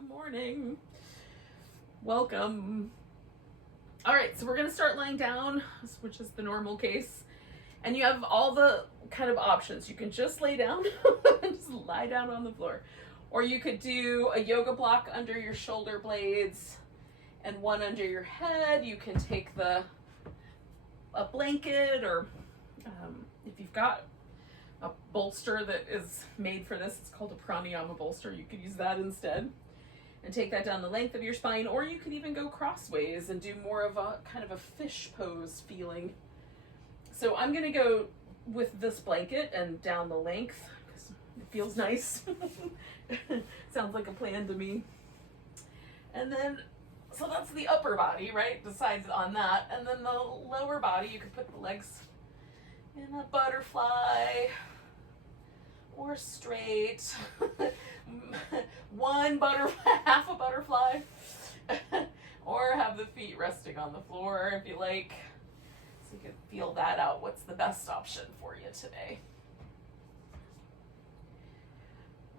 Good morning. Welcome. All right, so we're going to start lying down, which is the normal case. And you have all the kind of options. You can just lay down, just lie down on the floor. Or you could do a yoga block under your shoulder blades and one under your head. You can take a blanket, or if you've got a bolster that is made for this, it's called a pranayama bolster, you could use that instead and take that down the length of your spine. Or you could even go crossways and do more of a kind of a fish pose feeling. So I'm going to go with this blanket and down the length because it feels nice. Sounds like a plan to me. And then, so that's the upper body, right? Decides on that. And then the lower body, you could put the legs in a butterfly or straight. One butterfly, half a butterfly. Or have the feet resting on the floor if you like. So you can feel that out. What's the best option for you today?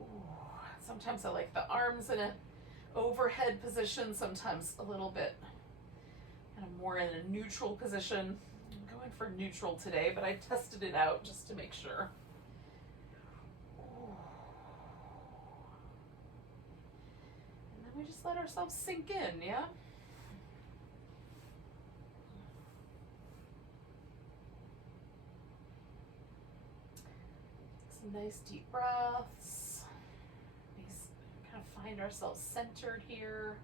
Ooh, sometimes I like the arms in an overhead position, sometimes a little bit kind of more in a neutral position. I'm going for neutral today, but I tested it out just to make sure. Ooh. And then we just let ourselves sink in, yeah? Some nice deep breaths. We kind of find ourselves centered here.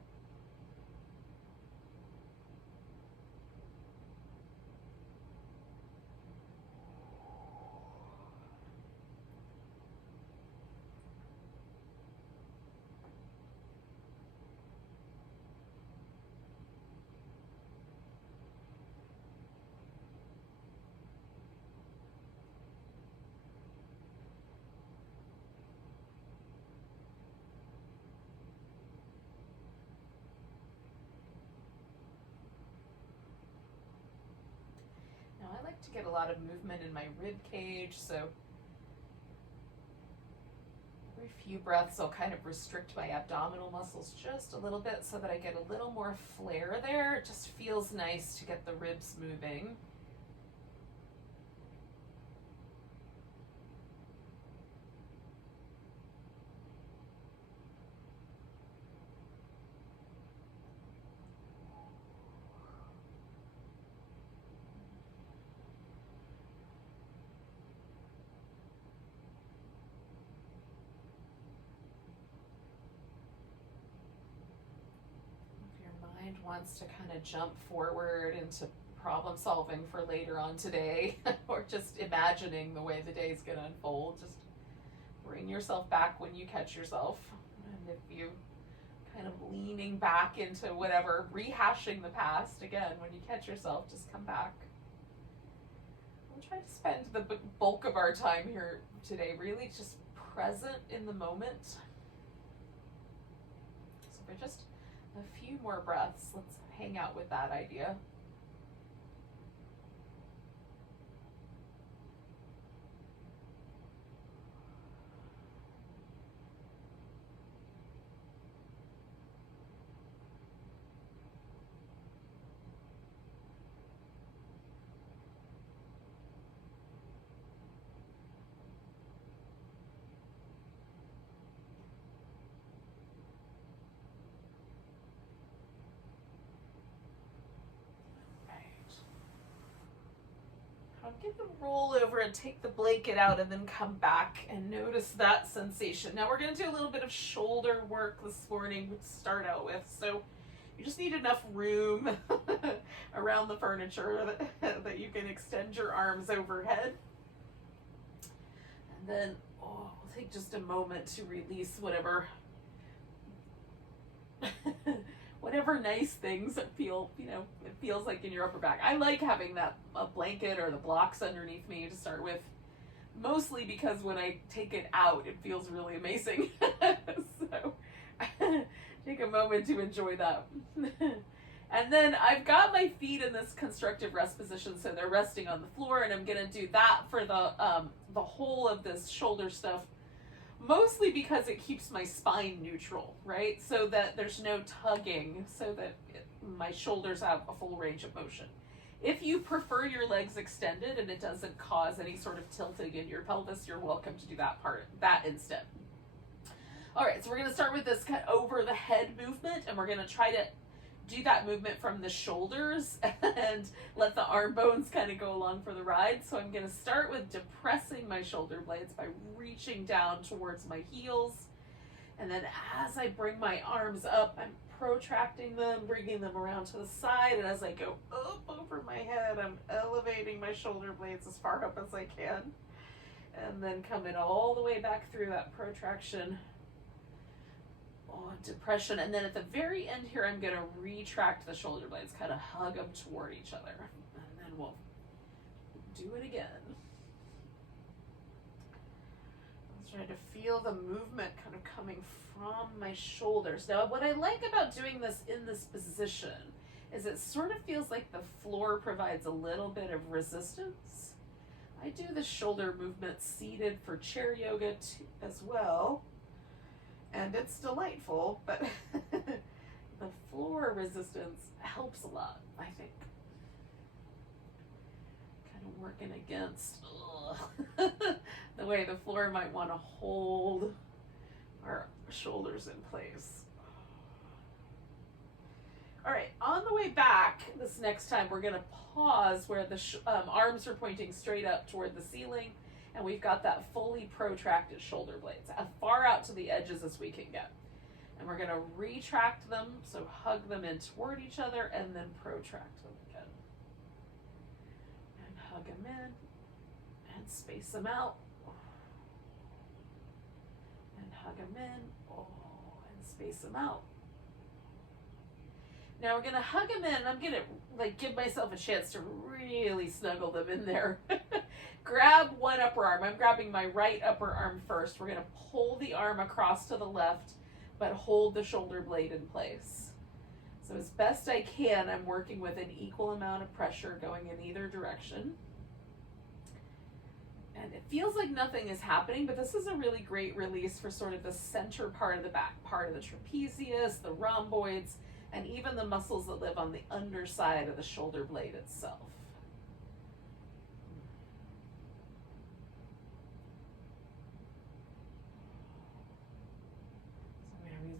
I like to get a lot of movement in my rib cage, so every few breaths I'll kind of restrict my abdominal muscles just a little bit so that I get a little more flare there. It just feels nice to get the ribs moving. Wants to kind of jump forward into problem solving for later on today or just imagining the way the day is going to unfold, just bring yourself back when you catch yourself. And if you kind of leaning back into whatever, rehashing the past again, when you catch yourself, just come back. We'll try to spend the bulk of our time here today really just present in the moment. So we're just a few more breaths. Let's hang out with that idea. Get them roll over and take the blanket out and then come back and notice that sensation. Now we're going to do a little bit of shoulder work this morning to start out with. So you just need enough room around the furniture that you can extend your arms overhead. And then we'll take just a moment to release whatever nice things that feel, it feels like in your upper back. I like having that blanket or the blocks underneath me to start with, mostly because when I take it out, it feels really amazing. So take a moment to enjoy that. And then I've got my feet in this constructive rest position, so they're resting on the floor, and I'm going to do that for the whole of this shoulder stuff mostly because it keeps my spine neutral, right? So that there's no tugging, so that my shoulders have a full range of motion. If you prefer your legs extended and it doesn't cause any sort of tilting in your pelvis, you're welcome to do that instead. All right, so we're going to start with this kind of over the head movement, and we're going to try to do that movement from the shoulders and let the arm bones kind of go along for the ride. So I'm going to start with depressing my shoulder blades by reaching down towards my heels. And then as I bring my arms up, I'm protracting them, bringing them around to the side. And as I go up over my head, I'm elevating my shoulder blades as far up as I can. And then coming all the way back through that protraction. Depression, and then at the very end here I'm going to retract the shoulder blades, kind of hug them toward each other, and then we'll do it again. I'm trying to feel the movement kind of coming from my shoulders. Now what I like about doing this in this position is it sort of feels like the floor provides a little bit of resistance. I do the shoulder movement seated for chair yoga as well. And it's delightful, but the floor resistance helps a lot, I think. Kind of working against the way the floor might want to hold our shoulders in place. All right, on the way back, this next time, we're going to pause where the arms are pointing straight up toward the ceiling. And we've got that fully protracted shoulder blades as far out to the edges as we can get. And we're going to retract them, so hug them in toward each other and then protract them again. And hug them in and space them out. And hug them in and space them out. Now we're going to hug them in, and I'm going to give myself a chance to really snuggle them in there. Grab one upper arm. I'm grabbing my right upper arm first. We're going to pull the arm across to the left, but hold the shoulder blade in place. So as best I can, I'm working with an equal amount of pressure going in either direction. And it feels like nothing is happening, but this is a really great release for sort of the center part of the back, part of the trapezius, the rhomboids, and even the muscles that live on the underside of the shoulder blade itself.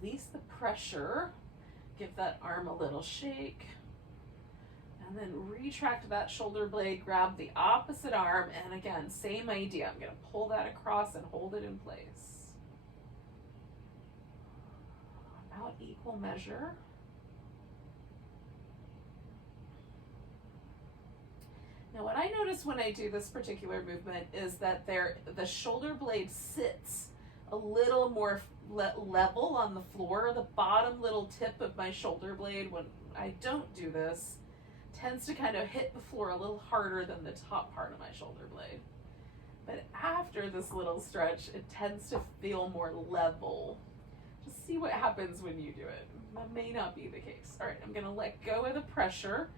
Release the pressure, give that arm a little shake, and then retract that shoulder blade, grab the opposite arm, and again, same idea. I'm going to pull that across and hold it in place. About equal measure. Now what I notice when I do this particular movement is that the shoulder blade sits a little more level on the floor. The bottom little tip of my shoulder blade, when I don't do this, tends to kind of hit the floor a little harder than the top part of my shoulder blade. But after this little stretch, it tends to feel more level. Just see what happens when you do it. That may not be the case. All right, I'm going to let go of the pressure,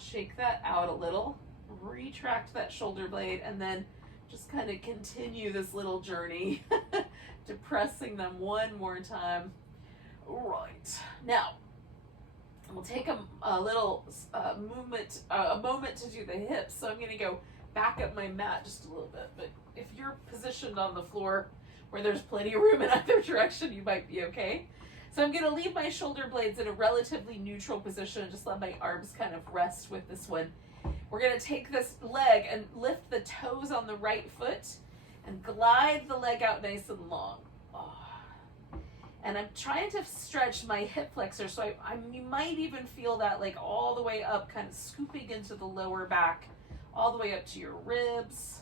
shake that out a little, retract that shoulder blade, and then just kind of continue this little journey, depressing them one more time. Right. Now, we'll take a little moment to do the hips. So I'm going to go back up my mat just a little bit. But if you're positioned on the floor where there's plenty of room in either direction, you might be okay. So I'm going to leave my shoulder blades in a relatively neutral position and just let my arms kind of rest with this one. We're going to take this leg and lift the toes on the right foot and glide the leg out nice and long. Oh. And I'm trying to stretch my hip flexor, so you might even feel that like all the way up, kind of scooping into the lower back, all the way up to your ribs.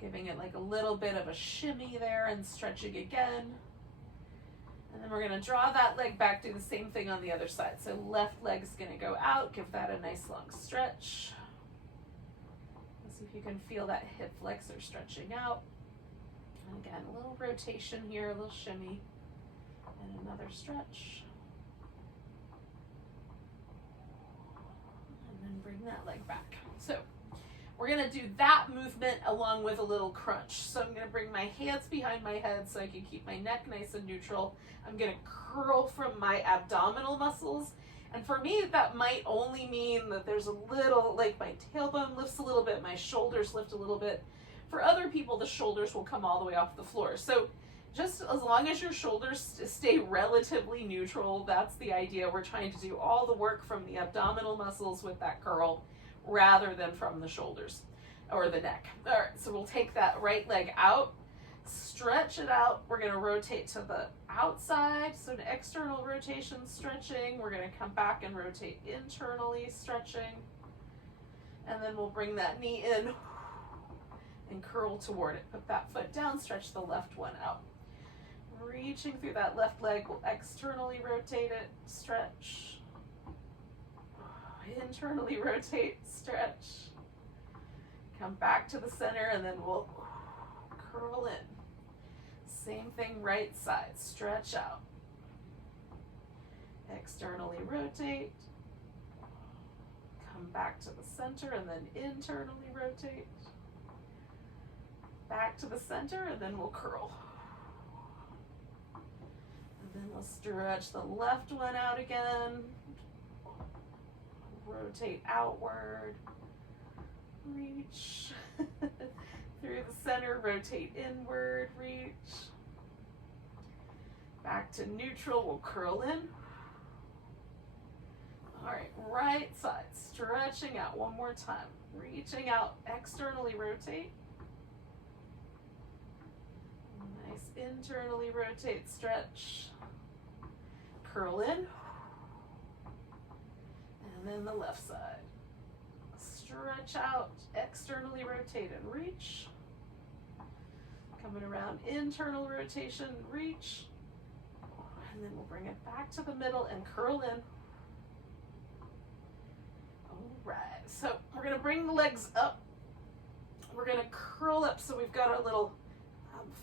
Giving it like a little bit of a shimmy there and stretching again. And then we're going to draw that leg back, do the same thing on the other side. So left leg's going to go out, give that a nice long stretch. Let's see if you can feel that hip flexor stretching out. And again, a little rotation here, a little shimmy, and another stretch. And then bring that leg back. So We're gonna do that movement along with a little crunch. So I'm gonna bring my hands behind my head so I can keep my neck nice and neutral. I'm gonna curl from my abdominal muscles. And for me, that might only mean that there's a little, like my tailbone lifts a little bit, my shoulders lift a little bit. For other people, the shoulders will come all the way off the floor. So just as long as your shoulders stay relatively neutral, that's the idea. We're trying to do all the work from the abdominal muscles with that curl rather than from the shoulders or the neck. All right, so we'll take that right leg out, stretch it out. We're gonna rotate to the outside, so an external rotation, stretching. We're gonna come back and rotate internally, stretching. And then we'll bring that knee in and curl toward it. Put that foot down, stretch the left one out. Reaching through that left leg, we'll externally rotate it, stretch. Internally rotate, stretch. Come back to the center and then we'll curl in. Same thing, right side, stretch out. Externally rotate. Come back to the center and then internally rotate. Back to the center and then we'll curl. And then we'll stretch the left one out again. Rotate outward, reach through the center, rotate inward, reach, back to neutral, we'll curl in. All right, right side, stretching out one more time, reaching out, externally rotate. Nice, internally rotate, stretch, curl in. And then the left side. Stretch out, externally rotate and reach. Coming around, internal rotation, reach. And then we'll bring it back to the middle and curl in. All right, so we're gonna bring the legs up. We're gonna curl up so we've got our little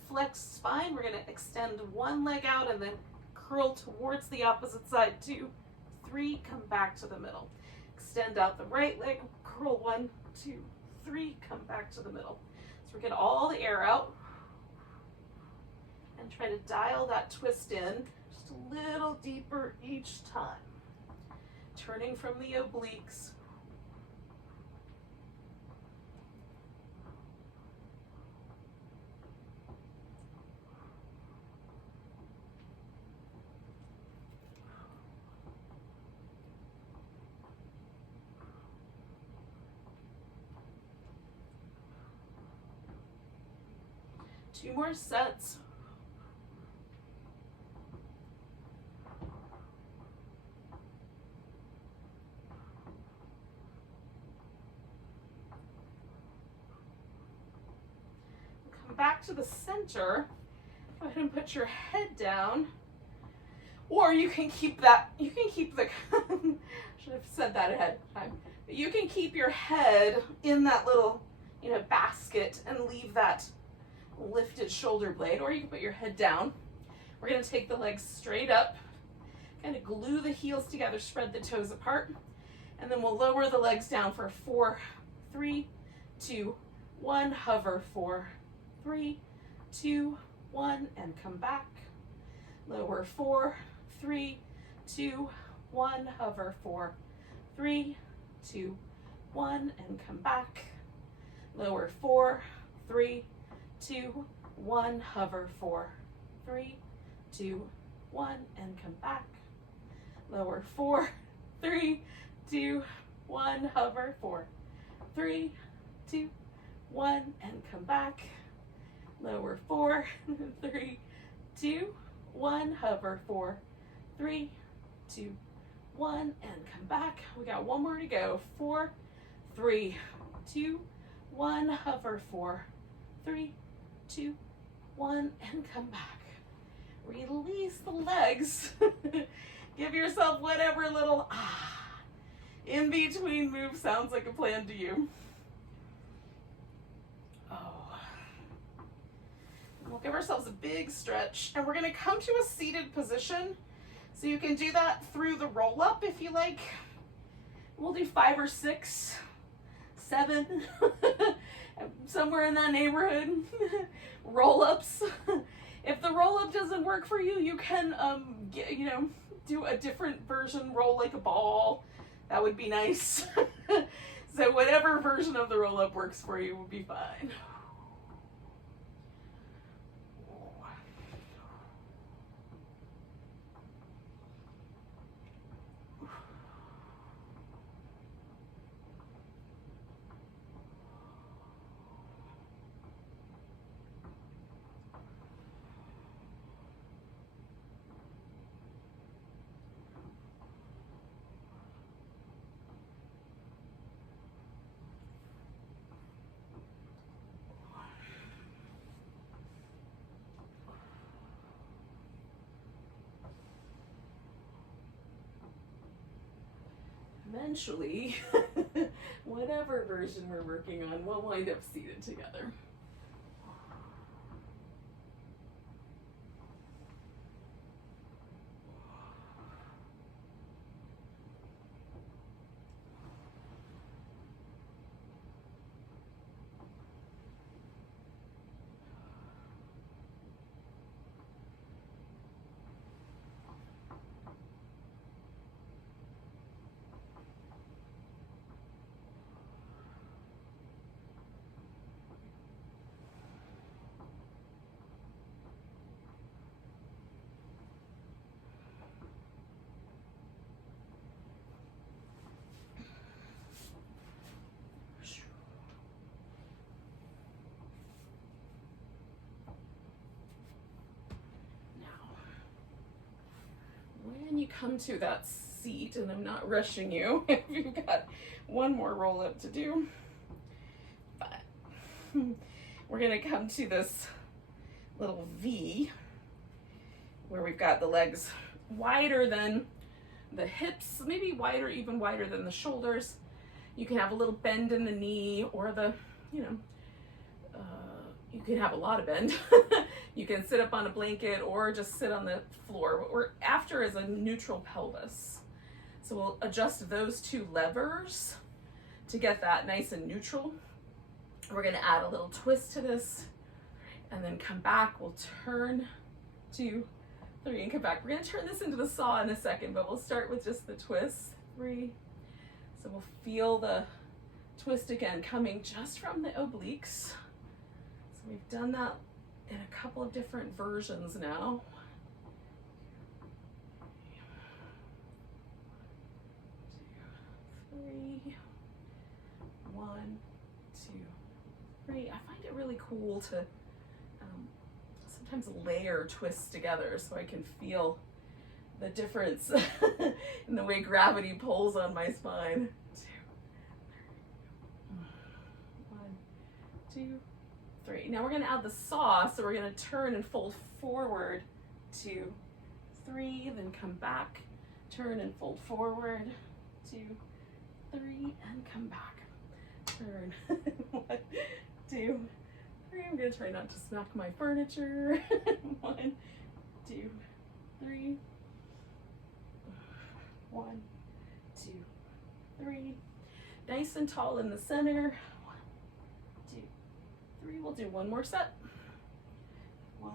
flexed spine. We're gonna extend one leg out and then curl towards the opposite side, 2, 3, come back to the middle. Extend out the right leg, curl 1, 2, 3, come back to the middle. So we get all the air out and try to dial that twist in just a little deeper each time. Turning from the obliques. Two more sets. Come back to the center. Go ahead and put your head down. Or you can keep that, you can keep the, should have said that ahead of time. But you can keep your head in that little, basket and leave that lifted shoulder blade, or you can put your head down. We're going to take the legs straight up, kind of glue the heels together, spread the toes apart, and then we'll lower the legs down for 4, 3, 2, 1, hover 4, 3, 2, 1, and come back. Lower 4, 3, 2, 1, hover 4, 3, 2, 1, and come back. Lower 4, 3, 2, 1, hover 4, 3, 2, 1, and come back. Lower 4, 3, 2, 1, hover 4, 3, 2, 1, and come back. Lower 4, 3, 2, 1, hover 4, 3, 2, 1, and come back. We got one more to go. 4, 3, 2, 1, hover 4, 3, 2, 1, and come back. Release the legs. Give yourself whatever little in between move sounds like a plan to you. We'll give ourselves a big stretch, and we're going to come to a seated position. So you can do that through the roll up if you like. We'll do 5 or 6 7, somewhere in that neighborhood. Roll-ups. If the roll-up doesn't work for you, you can, do a different version, roll like a ball. That would be nice. So whatever version of the roll-up works for you will be fine. Eventually, whatever version we're working on, we'll wind up seated together. When you come to that seat, and I'm not rushing you, if you've got one more roll up to do, but we're going to come to this little V where we've got the legs wider than the hips, maybe wider, even wider than the shoulders. You can have a little bend in the knee, or you can have a lot of bend. You can sit up on a blanket or just sit on the floor. What we're after is a neutral pelvis. So we'll adjust those two levers to get that nice and neutral. We're gonna add a little twist to this and then come back. We'll turn, 2, 3, and come back. We're gonna turn this into the saw in a second, but we'll start with just the twist. 3. So we'll feel the twist again coming just from the obliques. So we've done that in a couple of different versions now. 2, 3, 1, 2, 3. I find it really cool to sometimes layer twists together so I can feel the difference in the way gravity pulls on my spine. 2, 1, 2, 3. Now we're going to add the saw, so we're going to turn and fold forward, 2, 3, then come back, turn and fold forward, 2, 3, and come back, turn, 1, 2, 3. I'm going to try not to smack my furniture. 1, 2, 3, 1, 2, 3. Nice and tall in the center. 1, 2, 3. We'll do one more set. 1,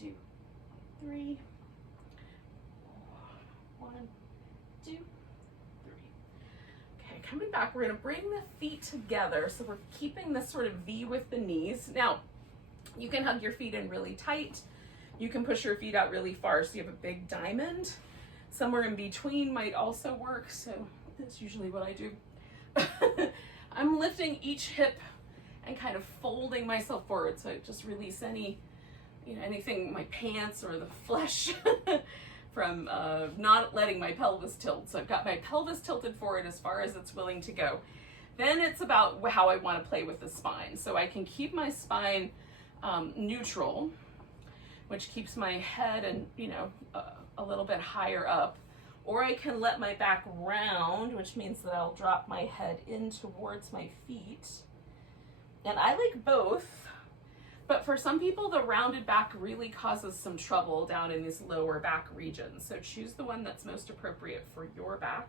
2, 3. 1, 2, 3. Okay, coming back, we're going to bring the feet together. So we're keeping this sort of V with the knees. Now, you can hug your feet in really tight. You can push your feet out really far so you have a big diamond. Somewhere in between might also work, so that's usually what I do. I'm lifting each hip and kind of folding myself forward, so I just release anything, my pants or the flesh from not letting my pelvis tilt. So I've got my pelvis tilted forward as far as it's willing to go. Then it's about how I want to play with the spine. So I can keep my spine neutral, which keeps my head and a little bit higher up, or I can let my back round, which means that I'll drop my head in towards my feet. And I like both, but for some people the rounded back really causes some trouble down in these lower back regions. So choose the one that's most appropriate for your back.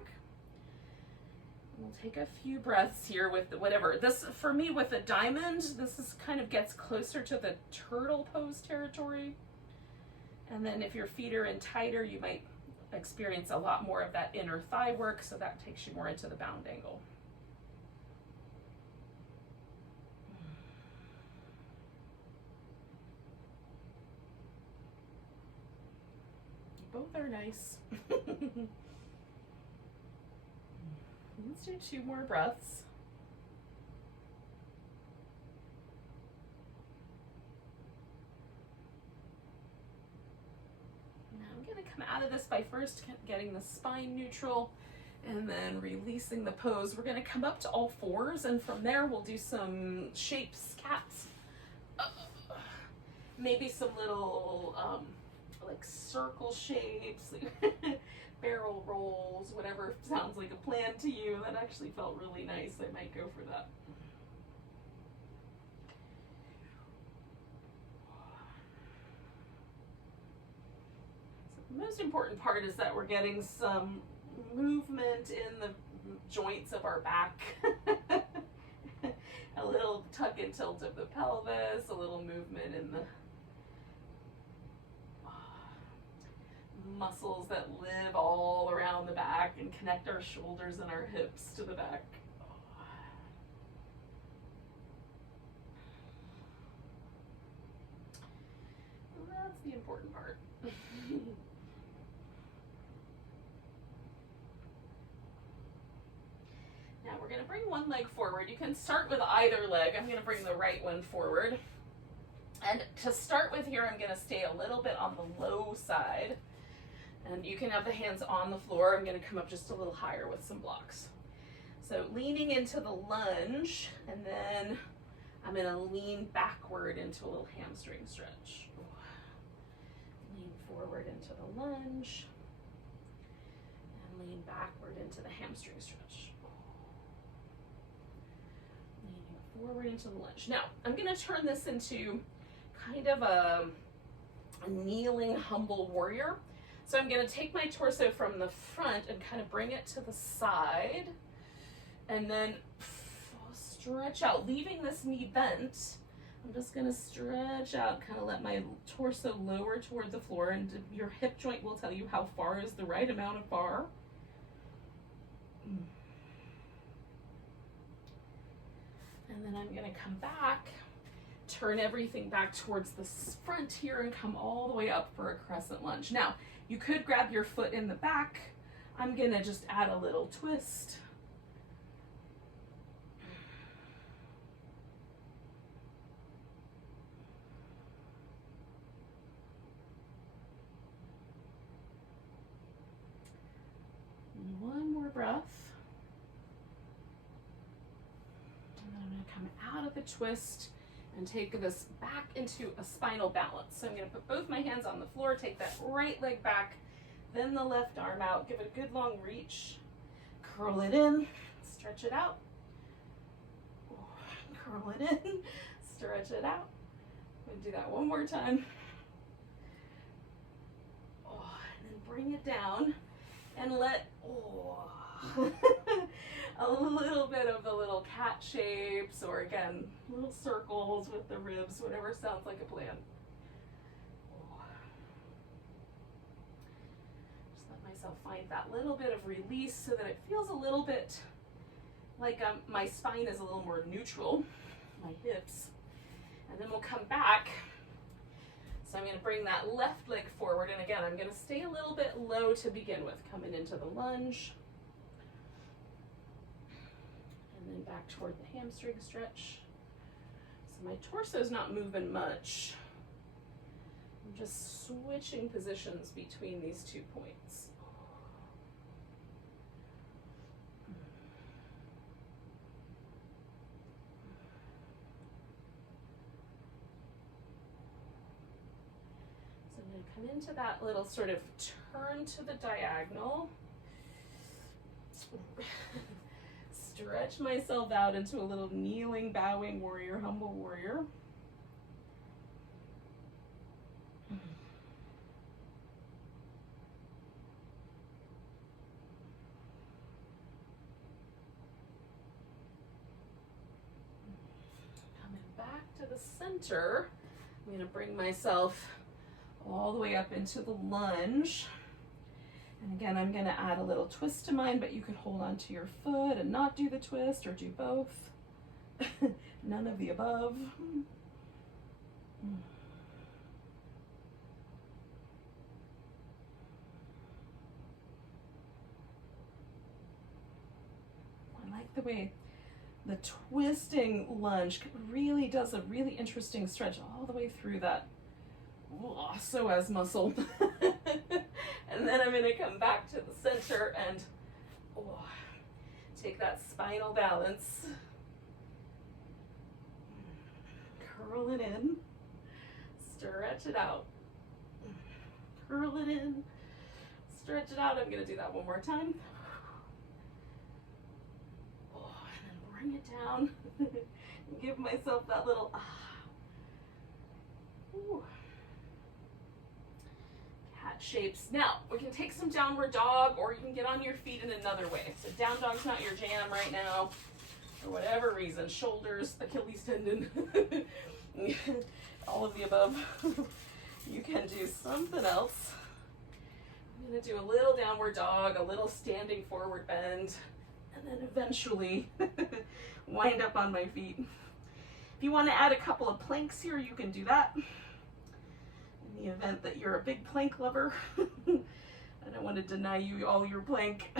We'll take a few breaths here with whatever. This, for me, with a diamond, this is kind of gets closer to the turtle pose territory. And then if your feet are in tighter, you might experience a lot more of that inner thigh work, so that takes you more into the bound angle. Both are nice. Let's do 2 more breaths. Now I'm going to come out of this by first getting the spine neutral and then releasing the pose. We're going to come up to all fours, and from there we'll do some shapes, cats, maybe some little like circle shapes, barrel rolls, whatever sounds like a plan to you. That actually felt really nice. I might go for that. So the most important part is that we're getting some movement in the joints of our back. A little tuck and tilt of the pelvis, a little movement in the muscles that live all around the back and connect our shoulders and our hips to the back. That's the important part. Now we're going to bring one leg forward. You can start with either leg. I'm going to bring the right one forward. And to start with here, I'm going to stay a little bit on the low side. And you can have the hands on the floor. I'm going to come up just a little higher with some blocks. So leaning into the lunge, and then I'm going to lean backward into a little hamstring stretch. Lean forward into the lunge, and lean backward into the hamstring stretch. Leaning forward into the lunge. Now, I'm going to turn this into kind of a kneeling, humble warrior. So I'm going to take my torso from the front and kind of bring it to the side, and then stretch out, leaving this knee bent. I'm just going to stretch out, kind of let my torso lower toward the floor, and your hip joint will tell you how far is the right amount of far. And then I'm going to come back, turn everything back towards the front here, and come all the way up for a crescent lunge. Now, you could grab your foot in the back. I'm going to just add a little twist. One more breath. And then I'm going to come out of the twist and take this back into a spinal balance. So I'm going to put both my hands on the floor, take that right leg back, then the left arm out, give it a good long reach, curl it in, stretch it out, curl it in, stretch it out. I'm going to do that one more time. And then bring it down and let a little bit of the little cat shapes, or again, little circles with the ribs, whatever sounds like a plan. Just let myself find that little bit of release so that it feels a little bit like my spine is a little more neutral, my hips. And then we'll come back. So I'm going to bring that left leg forward, and again, I'm going to stay a little bit low to begin with, coming into the lunge. And then back toward the hamstring stretch. So my torso's not moving much. I'm just switching positions between these 2 points. So I'm going to come into that little sort of turn to the diagonal. Stretch myself out into a little kneeling, bowing warrior, humble warrior. center. I'm going to bring myself all the way up into the lunge. And again, I'm going to add a little twist to mine, but you could hold onto your foot and not do the twist, or do both. None of the above. I like the way the twisting lunge really does a really interesting stretch all the way through that psoas muscle. And then I'm going to come back to the center and take that spinal balance. Curl it in. Stretch it out. Curl it in. Stretch it out. I'm going to do that one more time. And then bring it down. Give myself that little Ooh. Cat shapes. Now, we can take some downward dog, or you can get on your feet in another way. So down dog's not your jam right now, for whatever reason. Shoulders, Achilles tendon, all of the above. You can do something else. I'm going to do a little downward dog, a little standing forward bend, and then eventually wind up on my feet. If you want to add a couple of planks here, you can do that. In the event that you're a big plank lover, I don't want to deny you all your plank.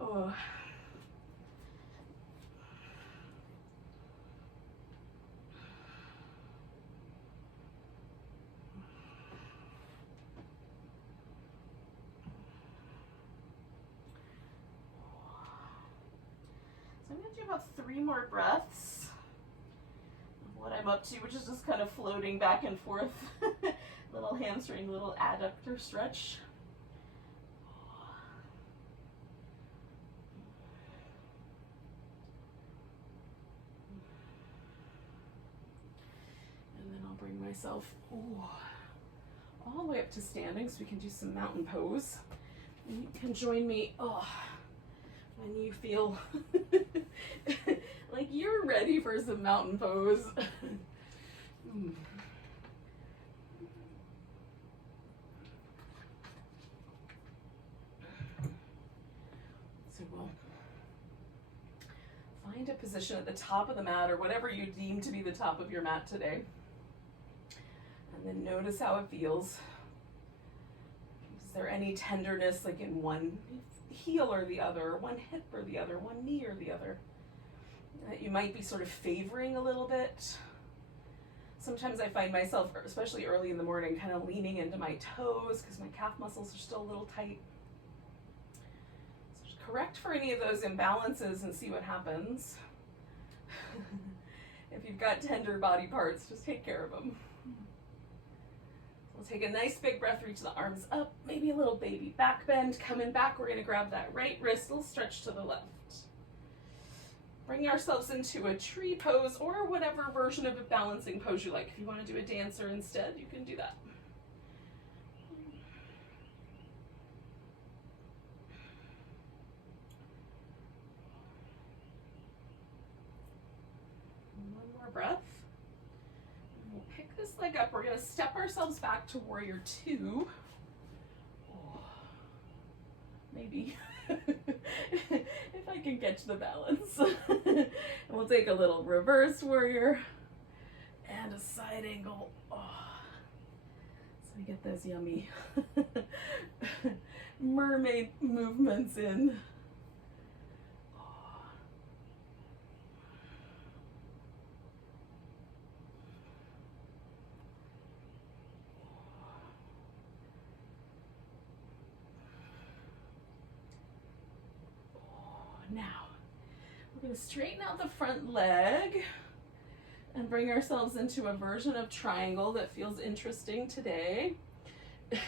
Oh. So I'm going to do about 3 more breaths of what I'm up to, which is just kind of floating back and forth. Little hamstring, little adductor stretch. And then I'll bring myself all the way up to standing so we can do some mountain pose. And you can join me when you feel like you're ready for some mountain pose. So we'll find a position at the top of the mat, or whatever you deem to be the top of your mat today. And then notice how it feels. Is there any tenderness, like in one heel or the other, one hip or the other, one knee or the other, that you might be sort of favoring a little bit? Sometimes I find myself, especially early in the morning, kind of leaning into my toes because my calf muscles are still a little tight. So just correct for any of those imbalances and see what happens. If you've got tender body parts, just take care of them. We'll take a nice big breath, reach the arms up, maybe a little baby back bend. Coming back, we're going to grab that right wrist, little stretch to the left. Bring ourselves into a tree pose, or whatever version of a balancing pose you like. If you want to do a dancer instead, you can do that. One more breath. We'll pick this leg up. We're going to step ourselves back to warrior 2. Maybe. If I can catch the balance. And we'll take a little reverse warrior and a side angle. So we get those yummy mermaid movements in. Now, we're going to straighten out the front leg and bring ourselves into a version of triangle that feels interesting today. You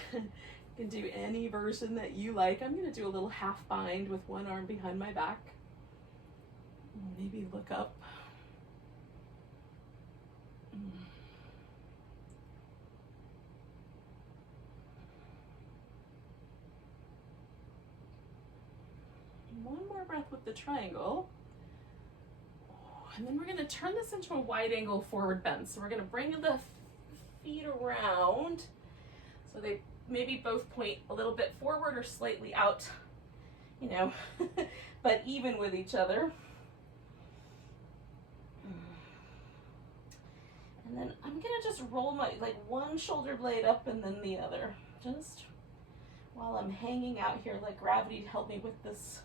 can do any version that you like. I'm going to do a little half bind with one arm behind my back. Maybe look up. One more breath with the triangle. And then we're going to turn this into a wide angle forward bend. So we're going to bring the feet around so they maybe both point a little bit forward or slightly out, you know, but even with each other. And then I'm gonna just roll my, like, one shoulder blade up and then the other, just while I'm hanging out here, like gravity to help me with this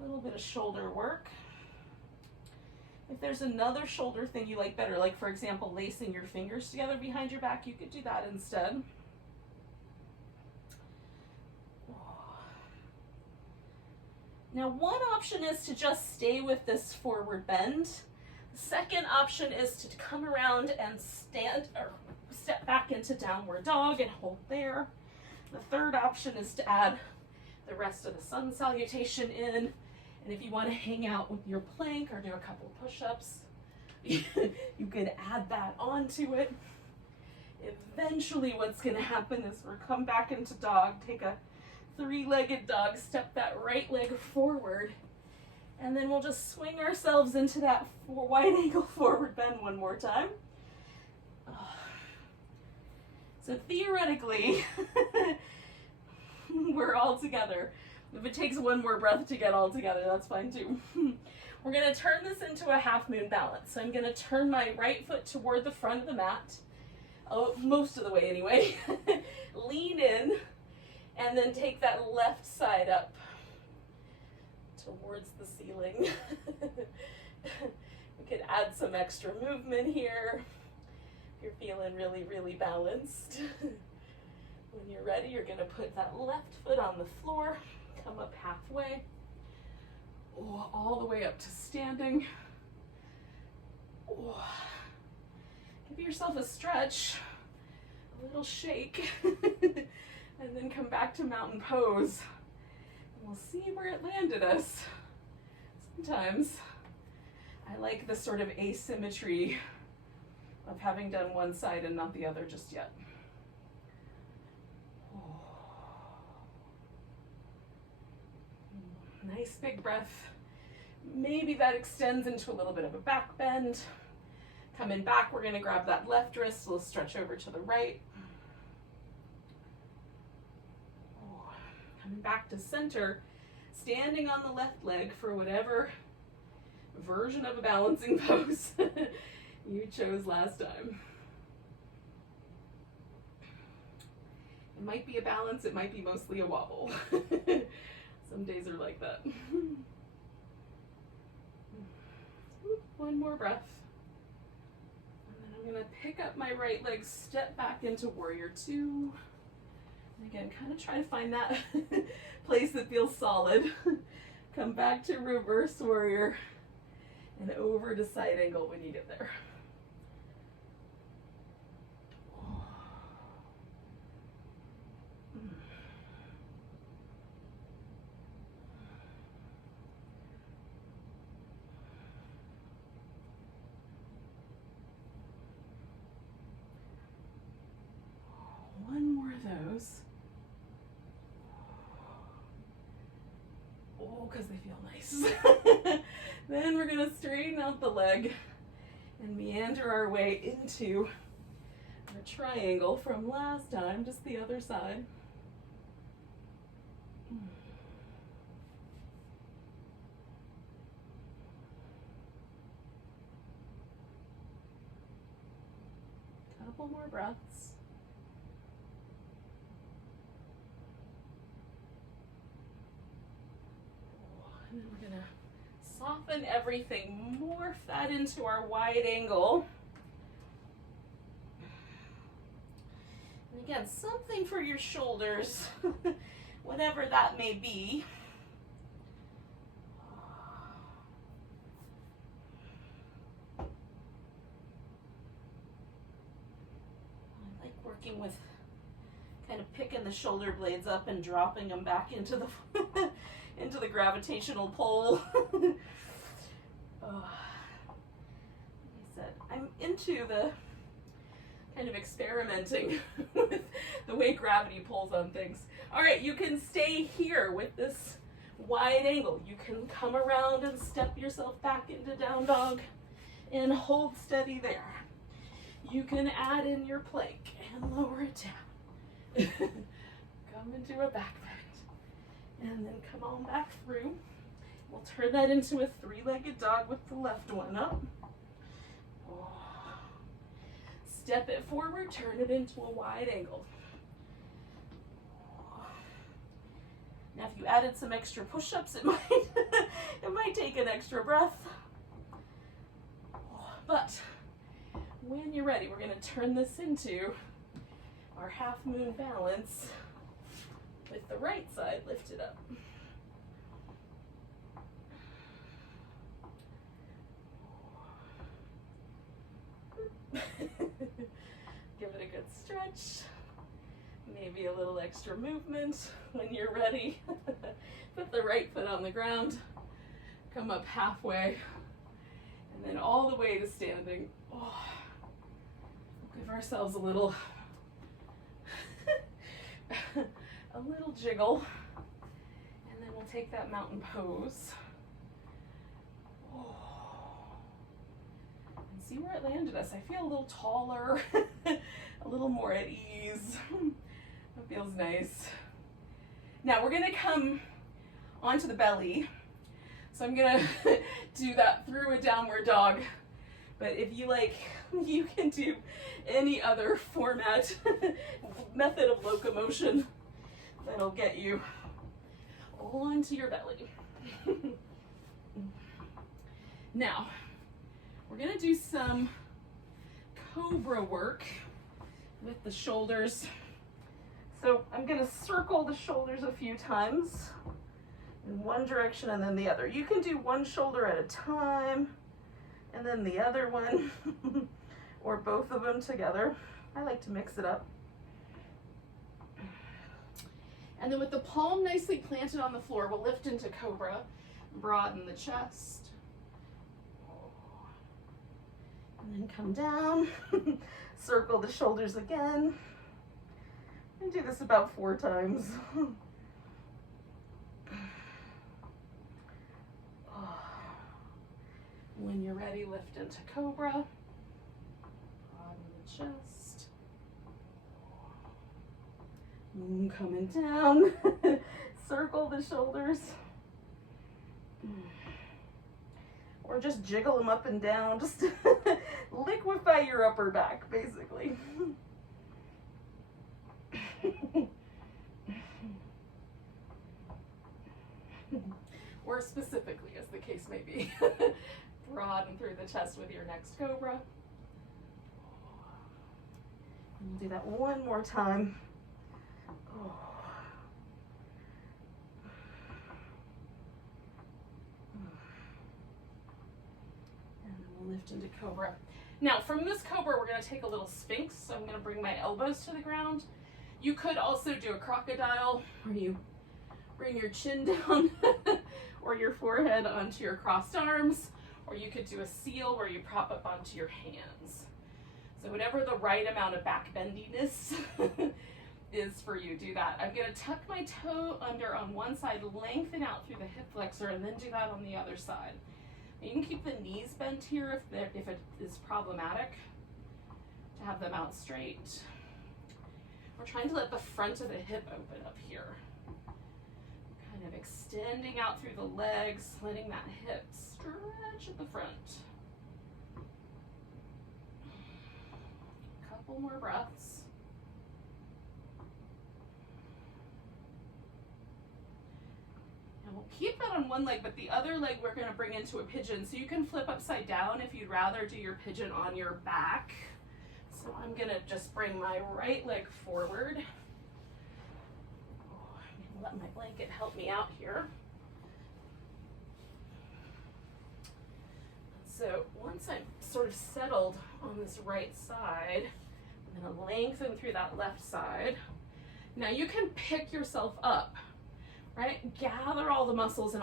little bit of shoulder work. If there's another shoulder thing you like better, like for example, lacing your fingers together behind your back, you could do that instead. Now, one option is to just stay with this forward bend. The second option is to come around and stand or step back into downward dog and hold there. The third option is to add the rest of the sun salutation in. And if you want to hang out with your plank or do a couple of push-ups, you could add that onto it. Eventually what's going to happen is we'll come back into dog, take a three-legged dog, step that right leg forward, and then we'll just swing ourselves into that wide angle forward bend one more time. So theoretically, we're all together. If it takes one more breath to get all together, that's fine too. We're going to turn this into a half moon balance. So I'm going to turn my right foot toward the front of the mat, most of the way anyway. Lean in, and then take that left side up towards the ceiling. We could add some extra movement here if you're feeling really, really balanced. When you're ready, you're going to put that left foot on the floor, come up halfway, all the way up to standing. Give yourself a stretch, a little shake, and then come back to mountain pose. And we'll see where it landed us. Sometimes I like the sort of asymmetry of having done one side and not the other just yet. Nice big breath. Maybe that extends into a little bit of a back bend. Coming back, we're going to grab that left wrist. We'll stretch over to the right. Coming back to center, standing on the left leg for whatever version of a balancing pose you chose last time. It might be a balance, it might be mostly a wobble. Some days are like that. One more breath. And then I'm going to pick up my right leg, step back into warrior two. And again, kind of try to find that place that feels solid. Come back to reverse warrior and over to side angle when you get there. One more of those. Because they feel nice. Then we're going to straighten out the leg and meander our way into our triangle from last time, just the other side. Couple more breaths. And then we're going to soften everything, morph that into our wide angle. And again, something for your shoulders, whatever that may be. I like working with kind of picking the shoulder blades up and dropping them back into the into the gravitational pull. Like I said, I'm into the kind of experimenting with the way gravity pulls on things. All right, you can stay here with this wide angle. You can come around and step yourself back into down dog and hold steady there. You can add in your plank and lower it down. Come into a back bend and then come on back through. We'll turn that into a three-legged dog with the left one up. Step it forward, turn it into a wide angle. Now if you added some extra push-ups, it might take an extra breath. But when you're ready, we're going to turn this into our half moon balance with the right side lifted up. Give it a good stretch. Maybe a little extra movement when you're ready. Put the right foot on the ground. Come up halfway. And then all the way to standing. Oh, give ourselves a little jiggle. And then we'll take that mountain pose. See where it landed us. I feel a little taller, a little more at ease. That feels nice. Now we're gonna come onto the belly. So I'm gonna do that through a downward dog. But if you like, you can do any other format, method of locomotion that'll get you all onto your belly. Now, we're gonna do some Cobra work with the shoulders. So I'm gonna circle the shoulders a few times in one direction and then the other. You can do one shoulder at a time and then the other one or both of them together. I like to mix it up. And then with the palm nicely planted on the floor, we'll lift into Cobra, broaden the chest. And then come down, circle the shoulders again, and do this about 4 times. When you're ready, lift into Cobra, broaden the chest, moon coming down, circle the shoulders. Or just jiggle them up and down, just liquefy your upper back, basically. Or specifically, as the case may be. Broaden through the chest with your next Cobra. And we'll do that one more time. Lift into Cobra. Now from this Cobra, we're going to take a little Sphinx. So I'm going to bring my elbows to the ground. You could also do a crocodile where you bring your chin down or your forehead onto your crossed arms, or you could do a seal where you prop up onto your hands. So whatever the right amount of back bendiness is for you, do that. I'm going to tuck my toe under on one side, lengthen out through the hip flexor, and then do that on the other side. You can keep the knees bent here if it is problematic to have them out straight. We're trying to let the front of the hip open up here. Kind of extending out through the legs, letting that hip stretch at the front. A couple more breaths. And we'll keep that on one leg, but the other leg we're going to bring into a pigeon. So you can flip upside down if you'd rather do your pigeon on your back. So I'm going to just bring my right leg forward. I'm going to let my blanket help me out here. So once I'm sort of settled on this right side, I'm going to lengthen through that left side. Now you can pick yourself up. Right? Gather all the muscles and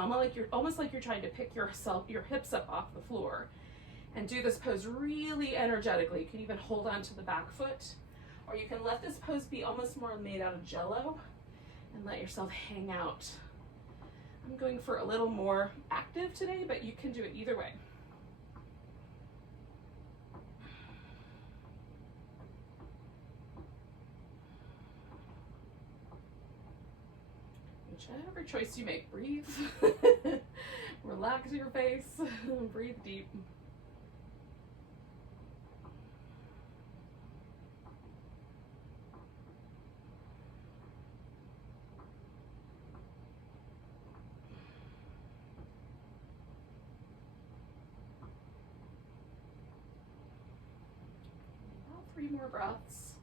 almost like you're trying to pick your hips up off the floor. And do this pose really energetically. You can even hold on to the back foot, or you can let this pose be almost more made out of jello and let yourself hang out I'm going for a little more active today, but you can do it either way. Whichever choice you make, breathe. Relax your face, breathe deep. About 3 more breaths.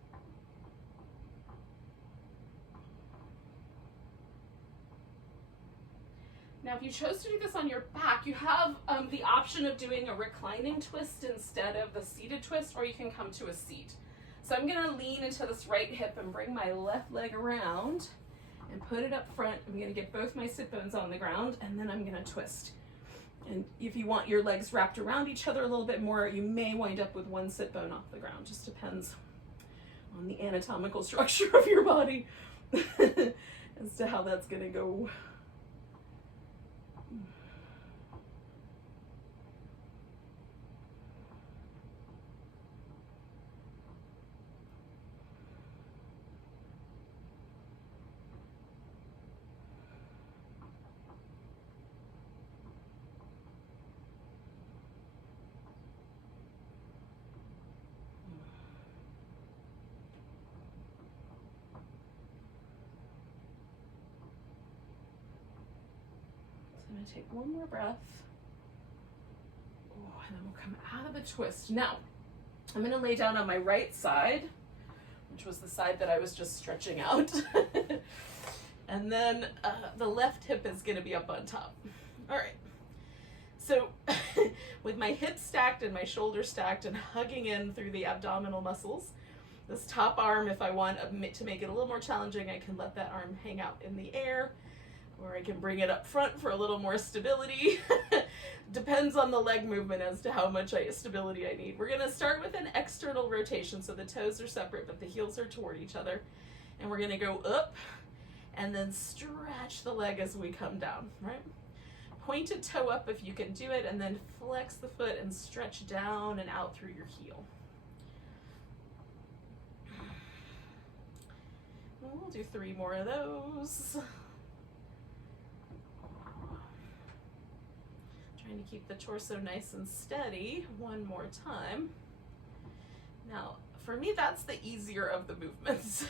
Now, if you chose to do this on your back, you have the option of doing a reclining twist instead of the seated twist, or you can come to a seat. So I'm gonna lean into this right hip and bring my left leg around and put it up front. I'm gonna get both my sit bones on the ground, and then I'm gonna twist. And if you want your legs wrapped around each other a little bit more, you may wind up with one sit bone off the ground. Just depends on the anatomical structure of your body as to how that's gonna go. I'm going to take one more breath. Oh, and then we'll come out of the twist. Now, I'm going to lay down on my right side, which was the side that I was just stretching out. And then the left hip is going to be up on top. All right. So with my hips stacked and my shoulders stacked and hugging in through the abdominal muscles, this top arm, if I want to make it a little more challenging, I can let that arm hang out in the air, or I can bring it up front for a little more stability. Depends on the leg movement as to how much stability I need. We're gonna start with an external rotation, so the toes are separate, but the heels are toward each other. And we're gonna go up and then stretch the leg as we come down, right? Pointed toe up if you can do it, and then flex the foot and stretch down and out through your heel. We'll do 3 more of those. Trying to keep the torso nice and steady. 1 more time. Now, for me, that's the easier of the movements.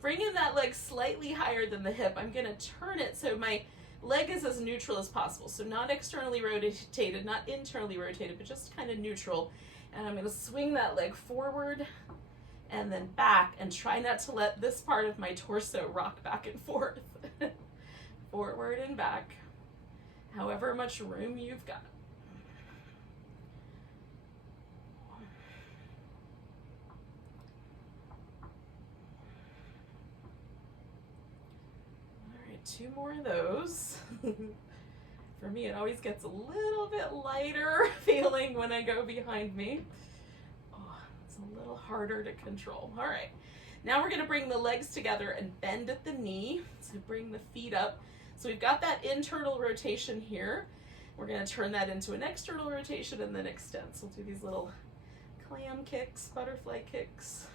Bringing that leg slightly higher than the hip, I'm gonna turn it so my leg is as neutral as possible. So not externally rotated, not internally rotated, but just kind of neutral. And I'm gonna swing that leg forward and then back, and try not to let this part of my torso rock back and forth. Forward and back, however much room you've got. All right, 2 more of those. For me, it always gets a little bit lighter feeling when I go behind me. It's a little harder to control. All right, now we're gonna bring the legs together and bend at the knee. So bring the feet up. So we've got that internal rotation here. We're gonna turn that into an external rotation and then extend. So we'll do these little clam kicks, butterfly kicks.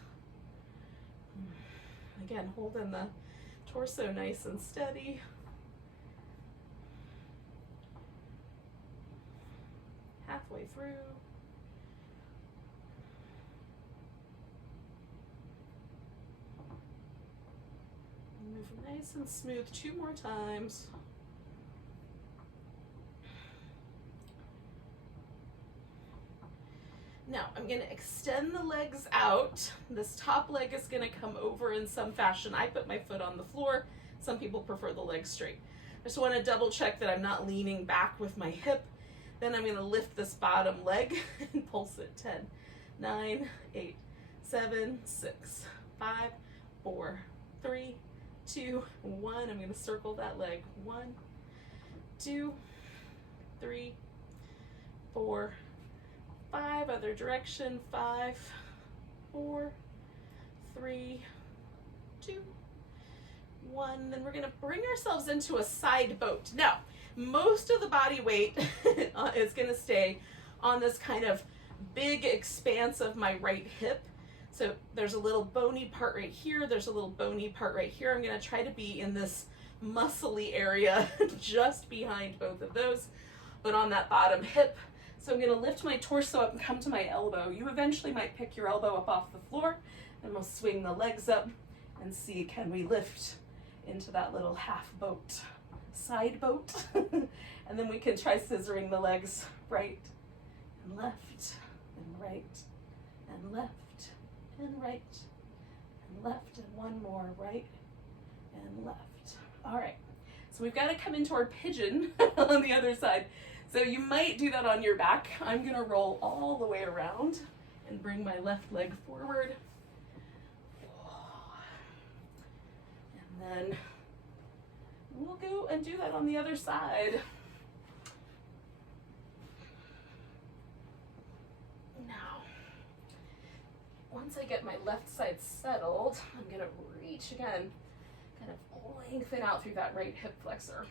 Again, holding the torso nice and steady. Halfway through. Move nice and smooth 2 more times. Now I'm going to extend the legs out. This top leg is going to come over in some fashion. I put my foot on the floor. Some people prefer the legs straight. I just want to double check that I'm not leaning back with my hip. Then I'm going to lift this bottom leg and pulse it. 10, 9, 8, 7, 6, 5, 4, 3, 2, 1. I'm going to circle that leg. 1, 2, 3, 4, 5. Other direction. 5, 4, 3, 2, 1. Then we're gonna bring ourselves into a side boat. Now, most of the body weight is gonna stay on this kind of big expanse of my right hip. So there's a little bony part right here. There's a little bony part right here. I'm gonna try to be in this muscly area just behind both of those, but on that bottom hip. So I'm gonna lift my torso up and come to my elbow. You eventually might pick your elbow up off the floor, and we'll swing the legs up and see, can we lift into that little half boat, side boat? And then we can try scissoring the legs right and left and right and left and right and left, and one more, right and left. All right, so we've got to come into our pigeon on the other side. So you might do that on your back. I'm gonna roll all the way around and bring my left leg forward. And then we'll go and do that on the other side. Now, once I get my left side settled, I'm gonna reach again, kind of lengthen out through that right hip flexor.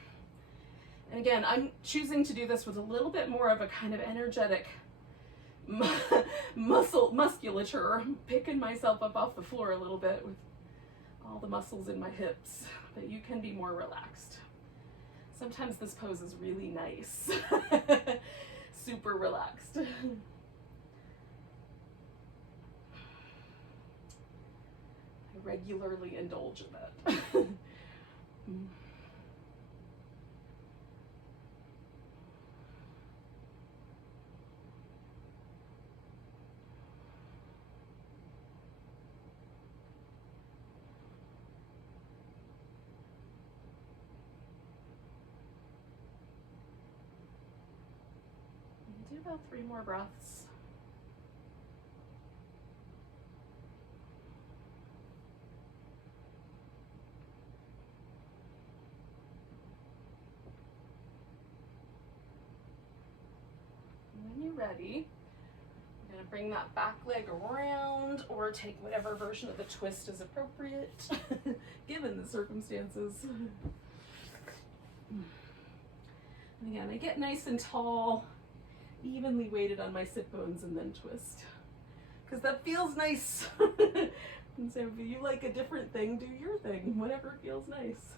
And again, I'm choosing to do this with a little bit more of a kind of energetic musculature. I'm picking myself up off the floor a little bit with all the muscles in my hips, but you can be more relaxed. Sometimes this pose is really nice. Super relaxed. I regularly indulge in that. Do about 3 more breaths. And when you're ready, I'm going to bring that back leg around, or take whatever version of the twist is appropriate, given the circumstances. And again, I get nice and tall, evenly weighted on my sit bones, and then twist, because that feels nice. And so if you like a different thing, do your thing, whatever feels nice.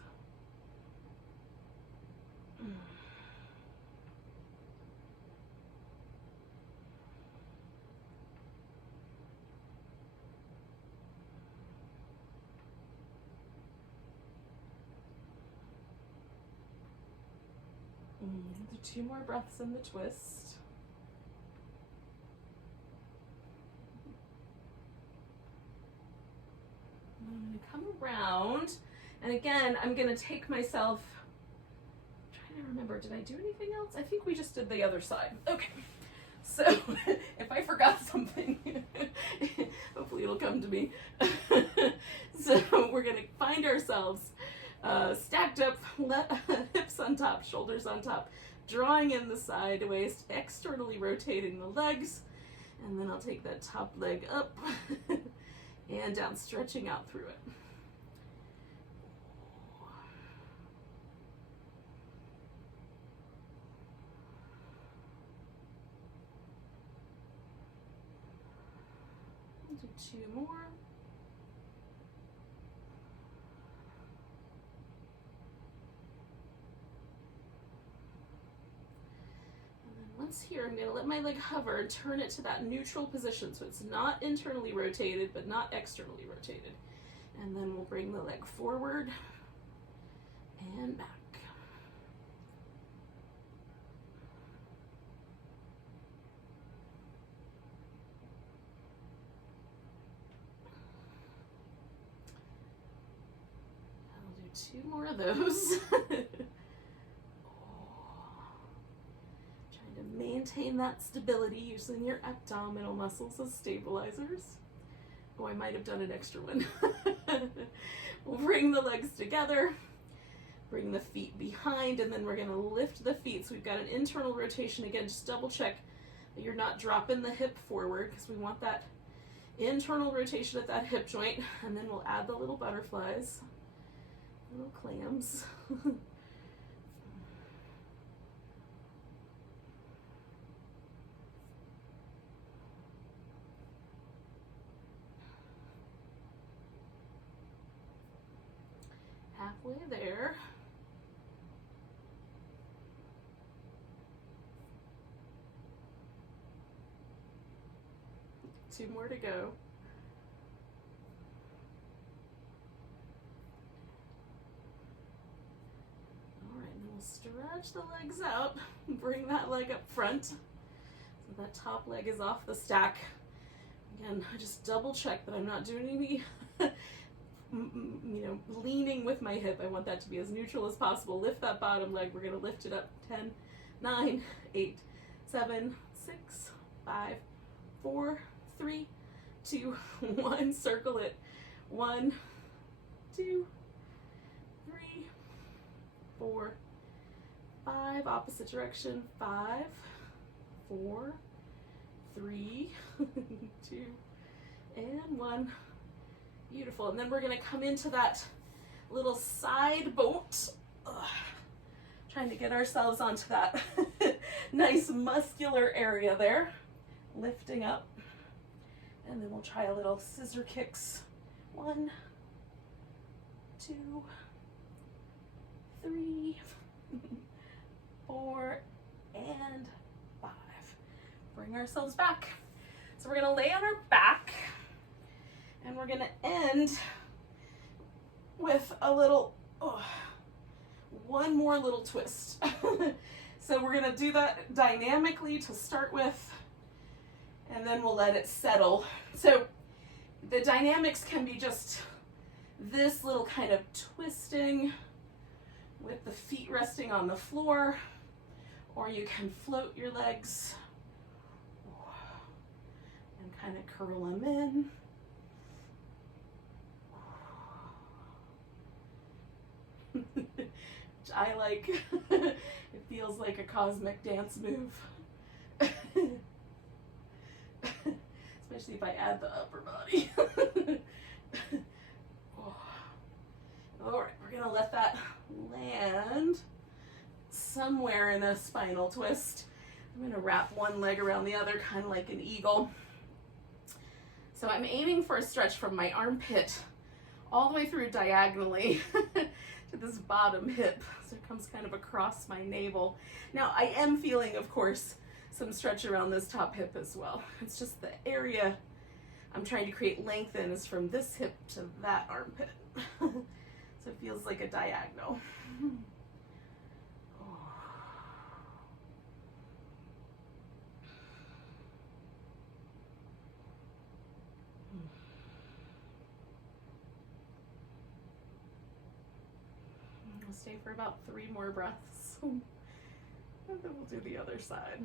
Do 2 more breaths in the twist. I'm going to come around, and again, I'm going to take myself, I'm trying to remember, did I do anything else? I think we just did the other side. Okay, so if I forgot something, hopefully it'll come to me. So we're going to find ourselves stacked up, hips on top, shoulders on top, drawing in the side waist, externally rotating the legs, and then I'll take that top leg up and down, stretching out through it. I'll do 2 more. Once here, I'm going to let my leg hover and turn it to that neutral position, so it's not internally rotated but not externally rotated. And then we'll bring the leg forward and back. I'll do 2 more of those. Maintain that stability using your abdominal muscles as stabilizers. Oh, I might have done an extra one. We'll bring the legs together, bring the feet behind, and then we're going to lift the feet. So we've got an internal rotation. Again, just double check that you're not dropping the hip forward, because we want that internal rotation at that hip joint. And then we'll add the little butterflies. Little clams. Halfway there. Two more to go. All right, and then we'll stretch the legs out. Bring that leg up front. So that top leg is off the stack. Again, I just double check that I'm not doing any leaning with my hip. I want that to be as neutral as possible. Lift that bottom leg. We're going to lift it up. 10, 9, 8, 7, 6, 5, 4, 3, 2, 1. Circle it. 1, 2, 3, 4, 5. Opposite direction. 5, 4, 3, 2, and 1. Beautiful. And then we're going to come into that little side boat. Trying to get ourselves onto that nice muscular area there. Lifting up. And then we'll try a little scissor kicks. 1, 2, 3, 4, and 5. Bring ourselves back. So we're going to lay on our back. And we're going to end with a little, one more little twist. So we're going to do that dynamically to start with, and then we'll let it settle. So the dynamics can be just this little kind of twisting with the feet resting on the floor, or you can float your legs and kind of curl them in. Which I like. It feels like a cosmic dance move. Especially if I add the upper body. Alright, we're going to let that land somewhere in a spinal twist. I'm going to wrap one leg around the other, kind of like an eagle. So I'm aiming for a stretch from my armpit all the way through diagonally to this bottom hip. So it comes kind of across my navel. Now I am feeling, of course, some stretch around this top hip as well. It's just the area I'm trying to create length in is from this hip to that armpit. So it feels like a diagonal. We'll stay for about 3 more breaths. And then we'll do the other side.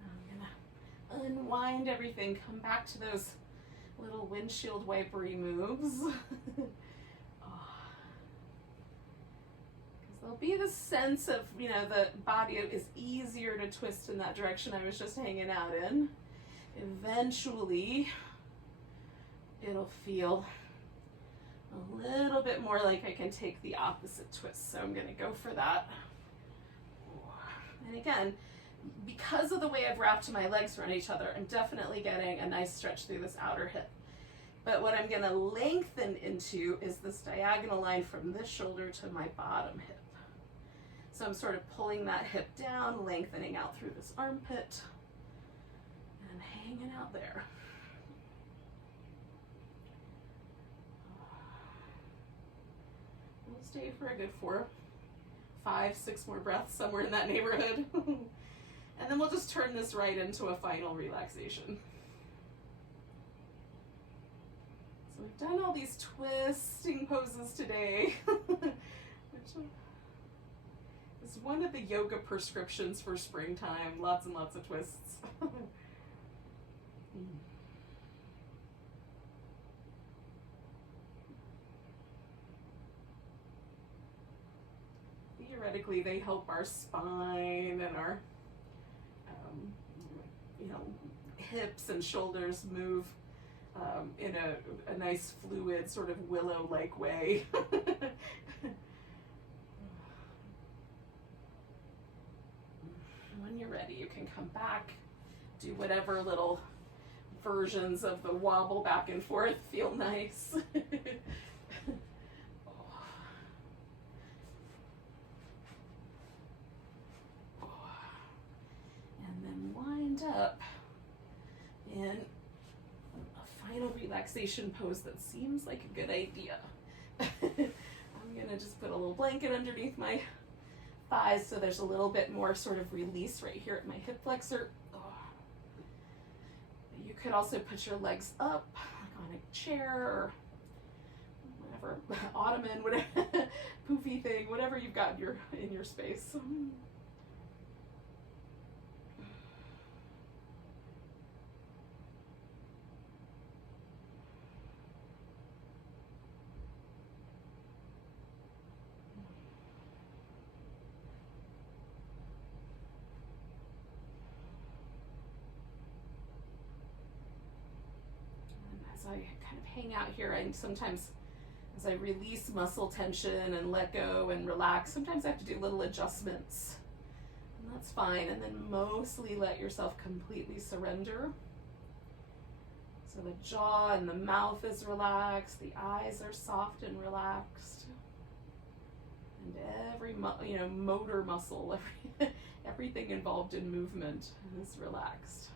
I'm gonna unwind everything, come back to those little windshield wipery moves. There'll be the sense of, the body is easier to twist in that direction I was just hanging out in. Eventually, it'll feel a little bit more like I can take the opposite twist. So I'm going to go for that. And again, because of the way I've wrapped my legs around each other, I'm definitely getting a nice stretch through this outer hip. But what I'm going to lengthen into is this diagonal line from this shoulder to my bottom hip. So I'm sort of pulling that hip down, lengthening out through this armpit, and hanging out there. We'll stay for a good 4, 5, 6 more breaths, somewhere in that neighborhood. And then we'll just turn this right into a final relaxation. So we've done all these twisting poses today. Which is one of the yoga prescriptions for springtime. Lots and lots of twists. Theoretically, they help our spine and our hips and shoulders move in a nice fluid sort of willow-like way. When you're ready, you can come back, do whatever little versions of the wobble back and forth feel nice. And then wind up in a final relaxation pose that seems like a good idea. I'm gonna just put a little blanket underneath my thighs so there's a little bit more sort of release right here at my hip flexor. You could also put your legs up like on a chair or whatever, ottoman, whatever, poofy thing, whatever you've got in your space. As I kind of hang out here, I sometimes, as I release muscle tension and let go and relax, sometimes I have to do little adjustments. And that's fine. And then mostly let yourself completely surrender. So the jaw and the mouth is relaxed, the eyes are soft and relaxed. And every motor muscle, everything involved in movement is relaxed.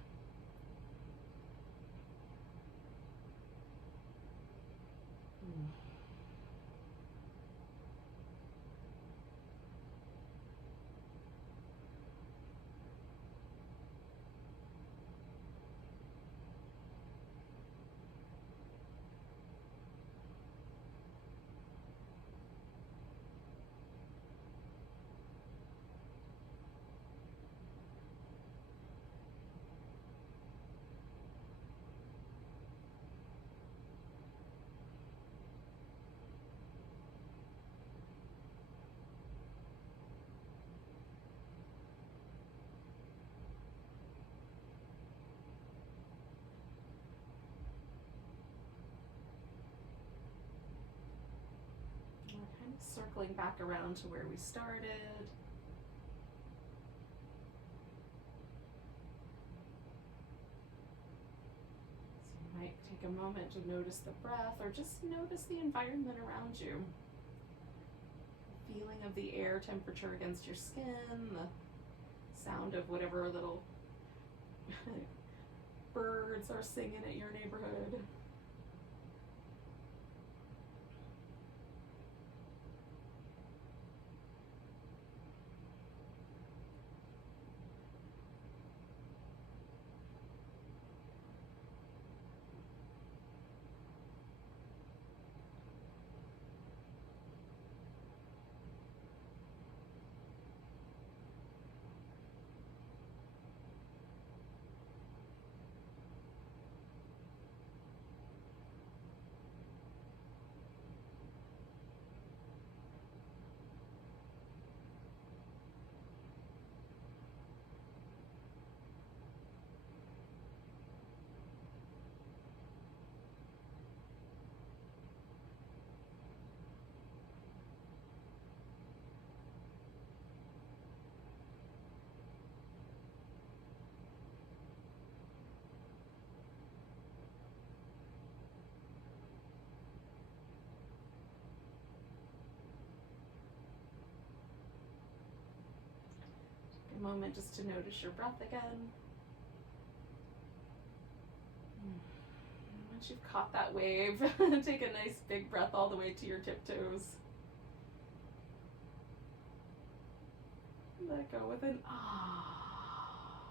Circling back around to where we started. So you might take a moment to notice the breath or just notice the environment around you. The feeling of the air temperature against your skin, the sound of whatever little birds are singing at your neighborhood. A moment just to notice your breath again. Once you've caught that wave, take a nice big breath all the way to your tiptoes. Let go with an ah.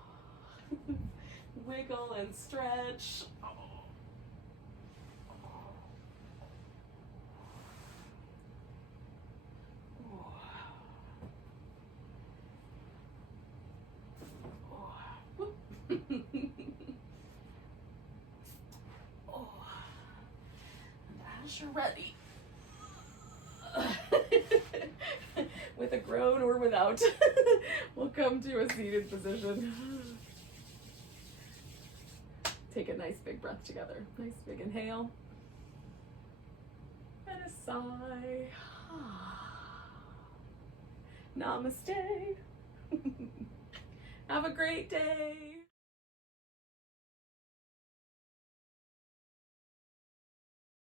Wiggle and stretch. As you're ready, with a groan or without, we'll come to a seated position. take a nice big breath together. Nice big inhale. And a sigh. Namaste. Have a great day.